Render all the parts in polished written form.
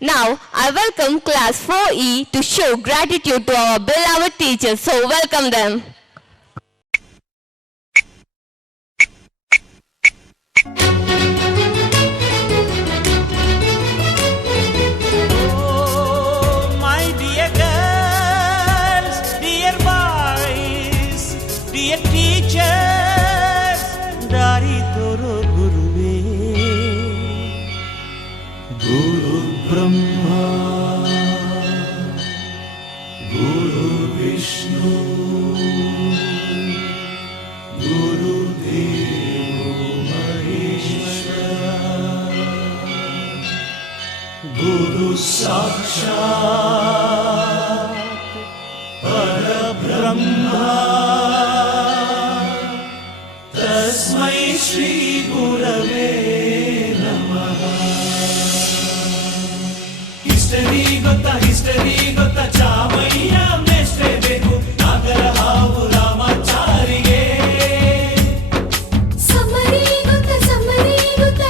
Now, I welcome class 4E to show gratitude to our beloved teachers. So, welcome them. Oh, my dear girls, dear boys, dear teachers, Dari Toro Guruve. Guru Brahma, Guru Vishnu, Guru Devo Maheshwara, Guru Sakshat Parabrahma, Tasmai Shri Gurave Namaha. History gotta Chamayya meste beku Nagara havu Ramacharige. Samari gotta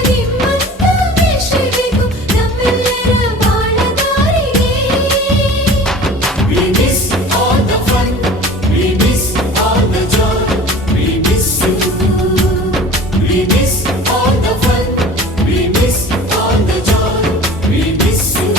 nimmanta meshbeku nammellera baaladarige. We miss all the fun, we miss all the joy, we miss you. We miss all the fun, we miss all the joy, we miss you.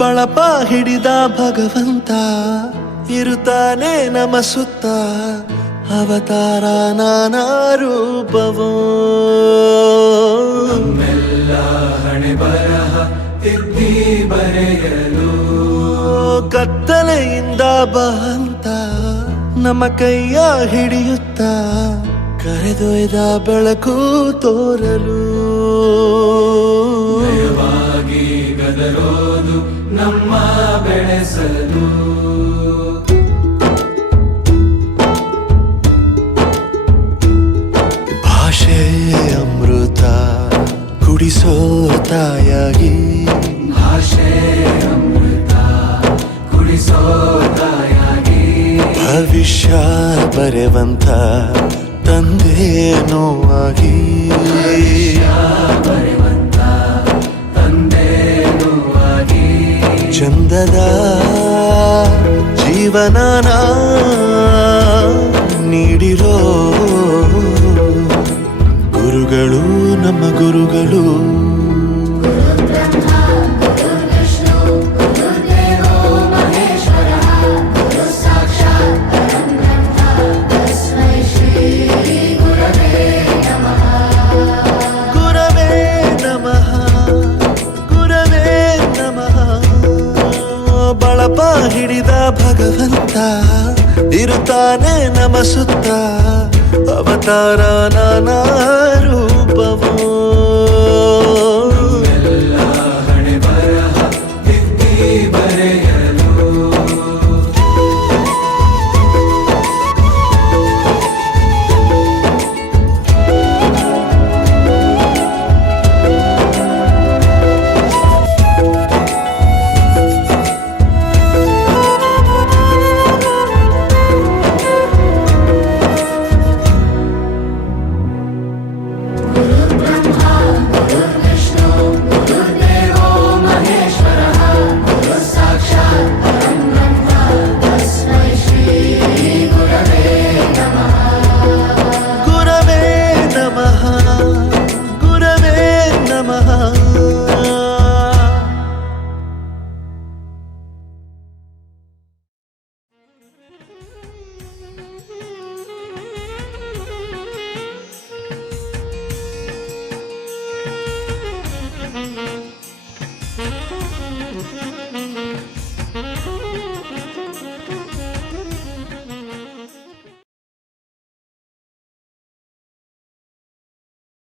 ಬಳಪ ಹಿಡಿದ ಭಗವಂತ ಇರುತ್ತಾನೆ ನಮ ಸುತ್ತ ಅವತಾರ ನಾನಾ ರೂಪವೋ ನಮ್ಮೆಲ್ಲ ಹಣೆ ಬರಹ ತಿದ್ದಿ ಬರೆಯಲು ಕತ್ತಲೆಯಿಂದ ಬಹಂತ ನಮ್ಮ ಕೈಯ ಹಿಡಿಯುತ್ತ ಕರೆದೊಯ್ದ ಬೆಳಕು ತೋರಲು ನಯವಾಗಿ ಗದರೋದು ನಮ್ಮ ಬೆಳೆಸಲು. ಭಾಷೆ ಅಮೃತ ಕುಡಿಸೋ ತಾಯಾಗಿ ಭಾಷೆ ಅಮೃತ ಕುಡಿಸೋ ತಾಯಾಗಿ. ಭವಿಷ್ಯ ಬರೆವಂತ ತಂದೇನೋ ಆಗಿ ಬರೆವಂತ ತಂದೇನೂ ಆಗಿ. ಚಂದದ ಜೀವನನ ನೀಡಿರೋ ಗುರುಗಳು ನಮ್ಮ ಗುರುಗಳು. ಗುರವೇ ನಮಃ ಗುರವೇ ನಮಃ. ಬಳಪ ಹಿಡಿದ ಭಗವಂತ ಇರುತ್ತಾನೆ ನಮ ಸುತ್ತ ಅವತಾರ ನಾನಾ ರೂಪವೋ.